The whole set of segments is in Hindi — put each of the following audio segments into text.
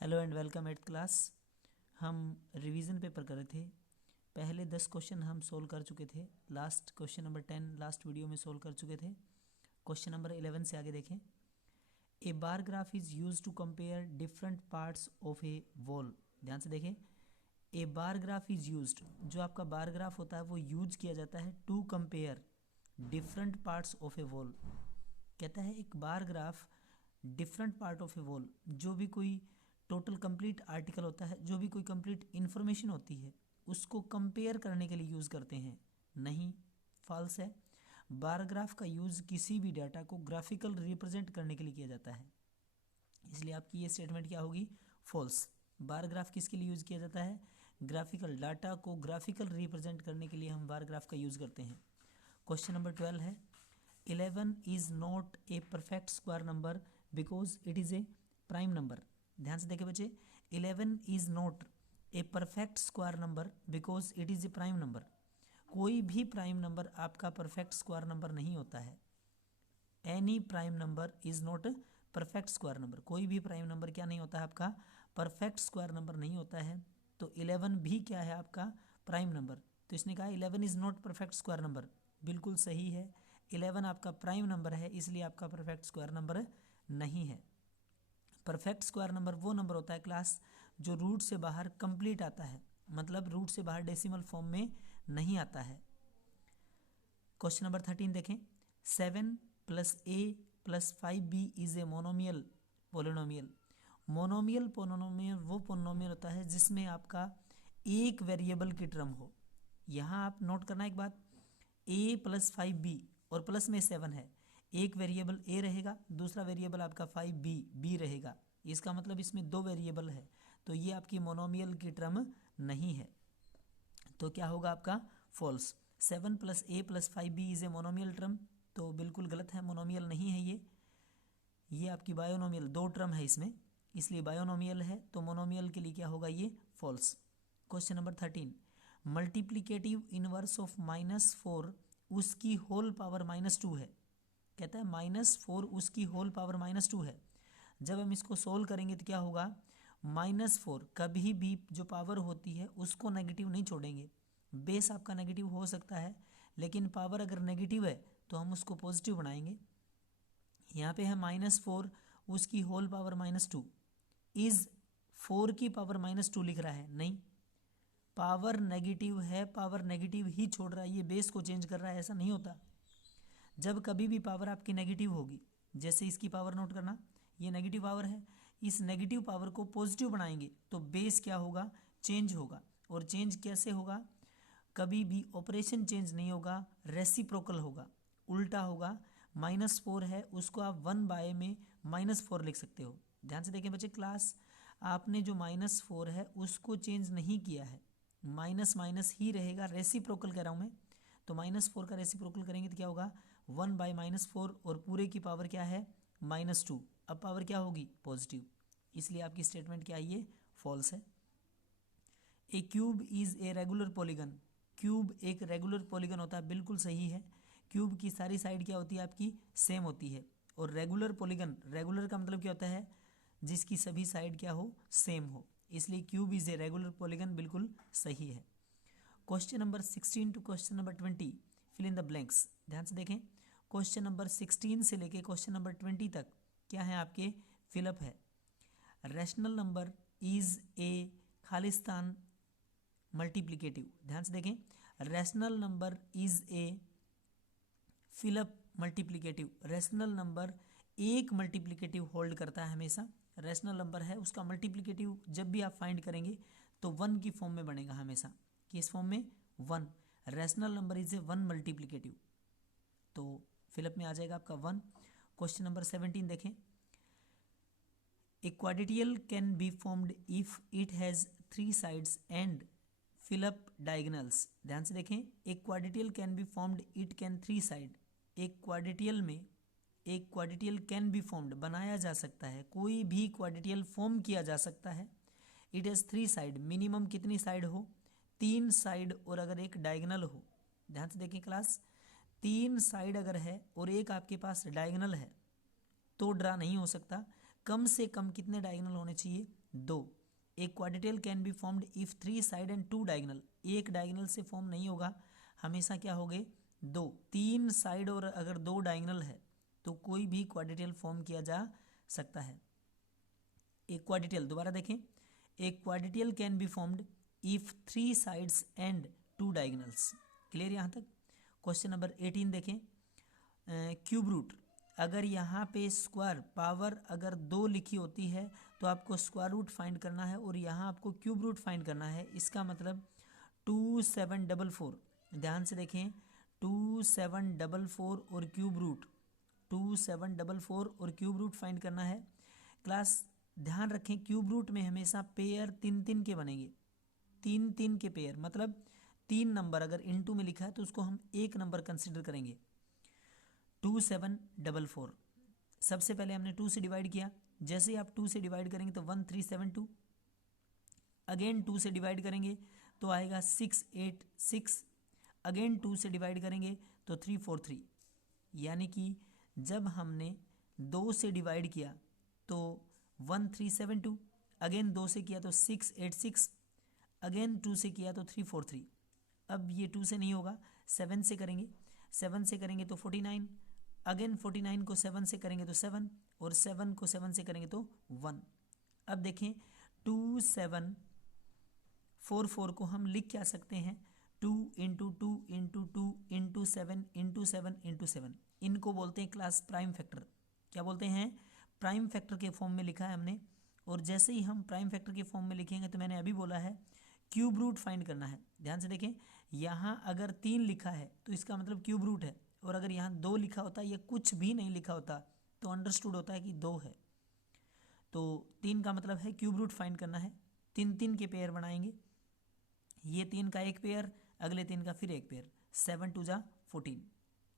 Hello and welcome eight class. हम रिवीजन पेपर कर रहे थे। पहले 10 क्वेश्चन हम सोल्व कर चुके थे। Last question number 10 last video में सोल्व कर चुके थे। क्वेश्चन नंबर 11 से आगे देखें। A bar graph is use to compare different parts of a wall. ध्यान से देखें, a bar graph is used, जो आपका बार ग्राफ होता है वो यूज किया जाता है to compare different parts of a wall. कहता है एक bar graph different part of a wall, जो भी कोई टोटल कंप्लीट आर्टिकल होता है, जो भी कोई कंप्लीट इन्फॉर्मेशन होती है, उसको कंपेयर करने के लिए यूज़ करते हैं। नहीं, फॉल्स है। बार ग्राफ का यूज़ किसी भी डाटा को ग्राफिकल रिप्रेजेंट करने के लिए किया जाता है, इसलिए आपकी ये स्टेटमेंट क्या होगी? फॉल्स। बार ग्राफ किसके लिए यूज़ किया जाता है? ग्राफिकल डाटा को ग्राफिकल रिप्रेजेंट करने के लिए हम बार ग्राफ का यूज़ करते हैं। क्वेश्चन नंबर 12 है, 11 is not a perfect square number because it is a prime number. ध्यान से देखें बच्चे, 11 is not a perfect square number because it is a prime number. कोई भी प्राइम नंबर आपका परफेक्ट स्क्वायर नंबर नहीं होता है। Any prime number is not perfect square number. कोई भी प्राइम नंबर क्या नहीं होता है आपका? परफेक्ट स्क्वायर नंबर नहीं होता है। तो 11 भी क्या है आपका? Prime number. तो इसने कहा 11 is not perfect square number, बिल्कुल सही है। 11 आपका प्राइम नंबर है, इसलिए आपका परफेक्ट स्क्वायर नंबर नहीं है। परफेक्ट स्क्वायर नंबर वो नंबर होता है क्लास जो रूट से बाहर कंप्लीट आता है, मतलब रूट से बाहर डेसिमल फॉर्म में नहीं आता है। क्वेश्चन नंबर 13 देखें, 7 + a + 5b is a monomial polynomial. Monomial polynomial वो पोलिनोमियल होता है जिसमें आपका एक वेरिएबल की टर्म हो। यहाँ आप नोट करना एक बात, a + 5b और प्लस में 7 है। एक वेरिएबल a रहेगा, दूसरा वेरिएबल आपका 5b रहेगा। इसका मतलब इसमें दो वेरिएबल है, तो ये आपकी मोनोमियल की टर्म नहीं है। तो क्या होगा आपका? False. 7 + a + 5b is a monomial term, तो बिल्कुल गलत है, मोनोमियल नहीं है ये आपकी बायोनोमियल दो टर्म है इसमें, इसलिए बायोनोमियल है। तो मोनोमियल के लिए क्या होगा? ये false. Question number 13, multiplicative inverse of -4 उसकी होल पावर -2 है। कहता है -4 उसकी होल पावर -2 है। जब हम इसको सोल्व करेंगे तो क्या होगा? -4 कभी भी जो पावर होती है उसको नेगेटिव नहीं छोड़ेंगे। बेस आपका नेगेटिव हो सकता है, लेकिन पावर अगर नेगेटिव है तो हम उसको पॉजिटिव बनाएंगे। यहाँ पे है -4 उसकी होल पावर -2 इज 4 की पावर -2 लिख रहा है। नहीं, पावर नेगेटिव है, पावर नेगेटिव ही छोड़ रहा है, ये बेस को चेंज कर रहा है, ऐसा नहीं होता। जब कभी भी पावर आपकी नेगेटिव होगी, जैसे इसकी पावर नोट करना, ये नेगेटिव पावर है, इस नेगेटिव पावर को पॉजिटिव बनाएंगे तो बेस क्या होगा? चेंज होगा। और चेंज कैसे होगा? कभी भी ऑपरेशन चेंज नहीं होगा, रेसिप्रोकल होगा, उल्टा होगा। -4 है उसको आप 1/, में -4 लिख सकते हो। ध्यान से देखें बच्चे, क्लास आपने जो -4 है उसको चेंज नहीं किया है, माइनस माइनस ही रहेगा, रेसिप्रोकल कह रहा हूँ मैं। तो -4 का रेसिप्रोकल करेंगे तो क्या होगा? 1/-4, और पूरे की पावर क्या है? -2। अब पावर क्या होगी? पॉजिटिव, इसलिए आपकी स्टेटमेंट क्या है? ये फॉल्स है। A cube is a regular polygon. Cube एक रेगुलर पॉलीगन होता है, बिल्कुल सही है। क्यूब की सारी साइड क्या होती है आपकी? सेम होती है। और रेगुलर पॉलीगन, रेगुलर का मतलब क्या होता है? जिसकी सभी साइड क्या हो? सेम हो, इसलिए cube is a regular polygon, बिल्कुल सही है। Question number 16 to question number 20, fill in the blanks. ध्यान से देखें, क्वेश्चन नंबर 16 से लेके क्वेश्चन नंबर 20 तक क्या है आपके? फिलअप है। Rational number is A Khalistan multiplicative. ध्यान से देखें, rational number is A fill up multiplicative. Rational number एक मल्टीप्लिकेटिव होल्ड करता है हमेशा। रैशनल नंबर है, उसका मल्टीप्लिकेटिव जब भी आप फाइंड करेंगे तो 1 की फॉर्म में बनेगा हमेशा। किस फॉर्म में? 1। Rational number is a 1 multiplicative, तो फिलअप में आ जाएगा आपका 1। क्वेश्चन नंबर 17 देखें, a quadrilateral can be formed if it has 3 sides and fill up diagonals. ध्यान से देखें, एक quadrilateral can be formed, it can 3 side. एक क्वाड्रेटियल में, एक क्वाड्रेटियल कैन बी फॉर्म्ड बनाया जा सकता है, कोई भी क्वाड्रेटियल फॉर्म किया जा सकता है। इट हैज़ 3 साइड, मिनिमम कितनी साइड हो? 3 साइड, और अगर एक डायगोनल हो। ध्यान से देखें क्लास, 3 साइड अगर है और एक आपके पास डायगोनल है तो ड्रा नहीं हो सकता। कम से कम कितने डायगोनल होने चाहिए? 2। एक quadrilateral can be formed if 3 side and 2 diagonal. एक डायगोनल से फॉर्म नहीं होगा, हमेशा क्या होगे? 2। 3 साइड और अगर 2 डायगोनल है तो कोई भी क्वाड्रेटिल फॉर्म किया जा सकता है। एक क्वाड्रेटिल, दोबारा देखें, एक quadrilateral can be formed if 3 sides and 2 diagonals. Clear यहाँ तक? क्वेश्चन नंबर 18 देखें, क्यूब रूट, अगर यहाँ पे स्क्वायर पावर अगर 2 लिखी होती है तो आपको स्क्वायर रूट फाइंड करना है और यहाँ आपको क्यूब रूट फाइंड करना है। इसका मतलब 2744, ध्यान से देखें, 2744 और क्यूब रूट, 2744 और क्यूब रूट फाइंड करना है। क्लास ध्यान रखें, क्यूब रूट में हमेशा पेयर 3-3 के बनेंगे, 3-3 के पेयर, मतलब 3 नंबर अगर इनटू में लिखा है तो उसको हम 1 नंबर कंसिडर करेंगे। 2744, सबसे पहले हमने 2 से डिवाइड किया, जैसे ही आप 2 से डिवाइड करेंगे तो 1372, अगेन 2 से डिवाइड करेंगे तो आएगा 686, अगेन 2 से डिवाइड करेंगे तो 343। यानी कि जब हमने 2 से डिवाइड किया तो 1372, अगेन 2 से किया तो 686, अगेन 2 से किया तो 343। अब ये 2 से नहीं होगा, 7 से करेंगे, 7 से करेंगे तो 49, अगेन 49 को 7 से करेंगे तो 7, और 7 को 7 से करेंगे तो 1। अब देखें 2744 को हम लिख क्या सकते हैं? 2 into 2 into 2 into 7 into 7 into 7। इनको बोलते हैं क्लास प्राइम फैक्टर। क्या बोलते हैं? प्राइम फैक्टर के फॉर्म में लिखा है हमने। और जैसे ही हम प्राइम फैक्टर के फॉर्म में लिखेंगे तो मैंने अभी बोला है क्यूब रूट फाइंड करना है। ध्यान से देखें, यहाँ अगर 3 लिखा है तो इसका मतलब क्यूब रूट है, और अगर यहाँ 2 लिखा होता या कुछ भी नहीं लिखा होता तो अंडरस्टूड होता है कि 2 है। तो 3 का मतलब है क्यूब रूट फाइंड करना है। 3-3 के पेयर बनाएंगे, ये 3 का एक पेयर, अगले 3 का फिर एक पेयर, 7 2 जा 14।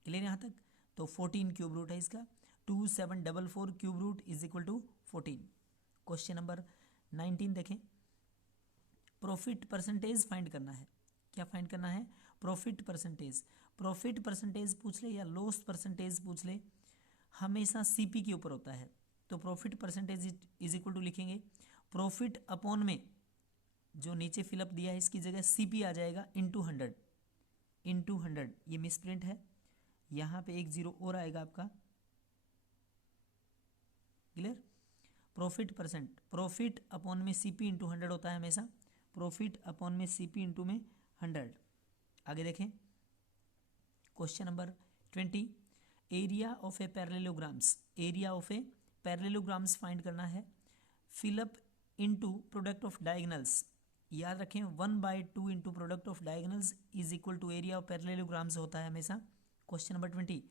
क्लियर यहाँ तक? तो 14 क्यूब रूट है इसका। 2744 cube root is equal to 14। Question number 19 देखें, प्रॉफिट परसेंटेज फाइंड करना है। क्या फाइंड करना है? Profit percentage. प्रॉफिट परसेंटेज पूछ ले या लॉस परसेंटेज पूछ ले, हमेशा सीपी के ऊपर होता है। तो profit percentage is equal to लिखेंगे प्रॉफिट अपॉन में जो नीचे फिलअप दिया है इसकी जगह सीपी आ जाएगा इंटू 100, इंटू 100। ये मिसप्रिंट है, यहाँ पे एक 0 और आएगा आपका। Clear? Profit percent, profit upon में सीपी इंटू 100 होता है हमेशा। प्रॉफिट अपॉन में सीपी इंटू में 100। आगे देखें, question number 20, area of a parallelograms. Area of a parallelograms find करना है। Fill up into product of diagonals. याद रखें 1/2 into product of diagonals is equal to area of parallelograms होता है हमेशा। Question number 20,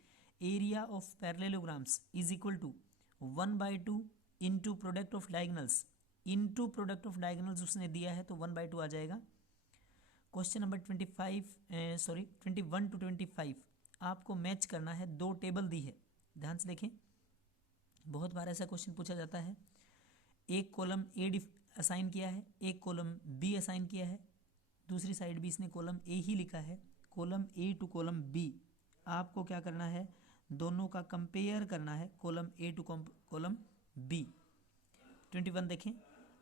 area of parallelograms is equal to 1/2 into product of diagonals. Into product of diagonals उसने दिया है तो 1/2 आ जाएगा। क्वेश्चन नंबर 21 to 25 आपको मैच करना है। 2 टेबल दी है, ध्यान से देखें, बहुत बार ऐसा क्वेश्चन पूछा जाता है। एक कॉलम ए असाइन किया है, एक कॉलम बी असाइन किया है, दूसरी साइड भी इसने कॉलम ए ही लिखा है। Column A to column B आपको क्या करना है? दोनों का कंपेयर करना है, column A to column B. 21 देखें,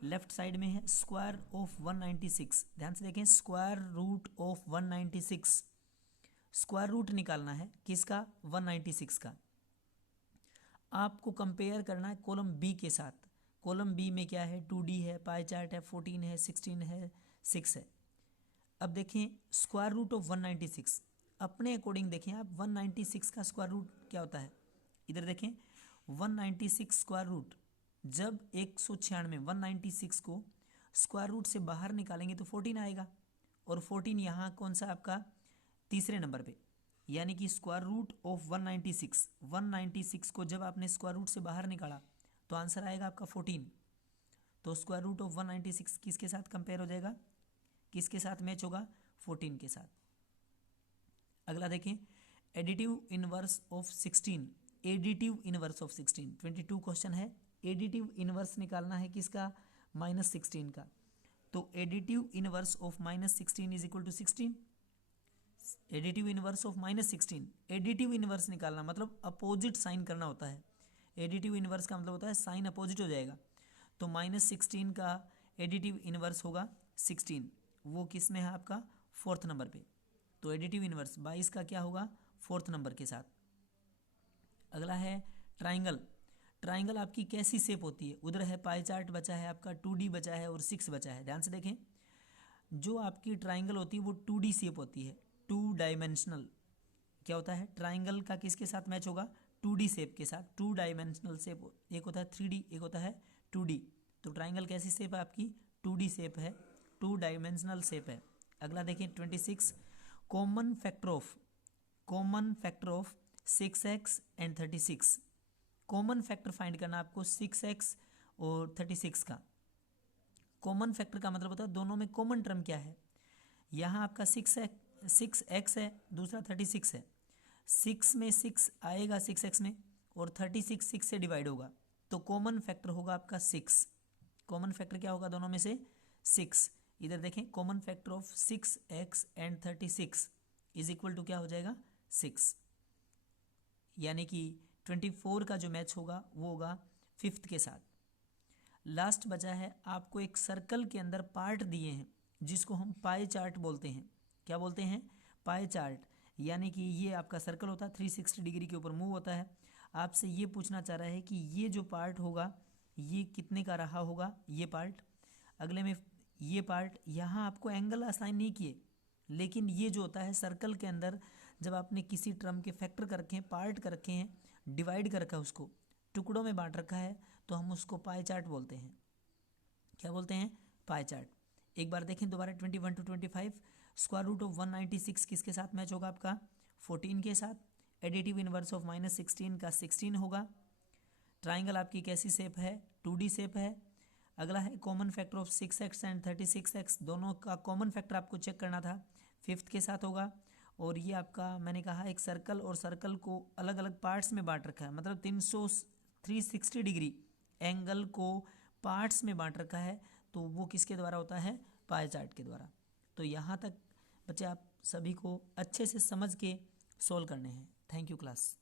लेफ्ट साइड में है स्क्वायर ऑफ 196। ध्यान से देखें, square root of 196, square root निकालना है किसका? 196 का। आपको कंपेयर करना है कॉलम बी के साथ। कॉलम बी में क्या है? 2D है, पाई चार्ट है, 14 है, 16 है, 6 है। अब देखें स्क्वायर रूट ऑफ 196, अपने अकॉर्डिंग देखें आप 196 का स्क्वायर रूट क्या होता है। इधर देखें 196 स्क्वायर रूट, जब 196 को स्क्वायर रूट से बाहर निकालेंगे तो 14 आएगा, और 14 यहाँ कौन सा आपका? तीसरे नंबर पे। यानी कि स्क्वायर रूट ऑफ 196 को जब आपने स्क्वायर रूट से बाहर निकाला तो आंसर आएगा आपका 14। तो स्क्वायर रूट ऑफ 196 किसके साथ कंपेयर हो जाएगा? किसके साथ मैच होगा? 14 के साथ। अगला देखें, additive inverse of 16। Additive inverse of 16 22 question है। एडिटिव इनवर्स निकालना है किसका? -16 का। तो additive inverse of -16 is equal to 16। Additive inverse of -16, additive inverse निकालना मतलब अपोजिट साइन करना होता है। एडिटिव इनवर्स का मतलब होता है साइन अपोजिट हो जाएगा, तो -16 का एडिटिव इनवर्स होगा 16, वो किस में है आपका 4th नंबर पे, तो एडिटिव इनवर्स 22 का क्या होगा 4th नंबर के साथ। अगला है ट्राइंगल। ट्राइंगल आपकी कैसी शेप होती है, उधर है पाई चार्ट बचा है आपका, 2D बचा है और 6 बचा है। ध्यान से देखें, जो आपकी ट्राइंगल होती है वो 2D शेप होती है, 2 डायमेंशनल। क्या होता है ट्राइंगल का किसके साथ मैच होगा 2D शेप के साथ, 2 डायमेंशनल शेप। एक होता है 3D, एक होता है 2D। तो ट्राइंगल कैसी शेप है आपकी 2D शेप है, 2 डायमेंशनल शेप है। अगला देखिए 26, common factor of 6x and 36। Common factor find करना आपको 6x और 36 का। कॉमन फैक्टर का मतलब होता है दोनों में कॉमन टर्म क्या है। यहाँ आपका 6x है, दूसरा 36 है। 6 में 6 आएगा 6x में, और 36 6 से डिवाइड होगा, तो कॉमन फैक्टर होगा आपका 6। कॉमन फैक्टर क्या होगा दोनों में से 6। इधर देखें, common factor of 6x and 36 is equal to क्या हो जाएगा 6, यानी कि 24 का जो मैच होगा वो होगा 5th के साथ। लास्ट बचा है, आपको एक सर्कल के अंदर पार्ट दिए हैं जिसको हम पाई चार्ट बोलते हैं। क्या बोलते हैं पाई चार्ट, यानी कि ये आपका सर्कल होता है 360 डिग्री के ऊपर मूव होता है। आपसे ये पूछना चाह रहा है कि ये जो पार्ट होगा ये कितने का रहा होगा ये पार्ट। अगले में ये पार्ट, यहाँ आपको एंगल असाइन नहीं किए, लेकिन ये जो होता है सर्कल के अंदर जब आपने किसी टर्म के फैक्टर कर रखे हैं, पार्ट कर रखे हैं, डिवाइड कर रखा है, उसको टुकड़ों में बांट रखा है, तो हम उसको पाई चार्ट बोलते हैं। क्या बोलते हैं पाई चार्ट। एक बार देखें दोबारा 21 to 25, स्क्वायर रूट ऑफ 196 किसके साथ मैच होगा आपका 14 के साथ। एडिटिव इनवर्स ऑफ -16 का 16 होगा। ट्राइंगल आपकी कैसी शेप है 2D शेप है। अगला है common factor of 6x and 36x, दोनों का कॉमन फैक्टर आपको चेक करना था, 5th के साथ होगा। और ये आपका मैंने कहा एक सर्कल, और सर्कल को अलग अलग पार्ट्स में बांट रखा है, मतलब 360 डिग्री एंगल को पार्ट्स में बांट रखा है, तो वो किसके द्वारा होता है पाई चार्ट के द्वारा। तो यहाँ तक बच्चे आप सभी को अच्छे से समझ के सॉल्व करने हैं। Thank you class.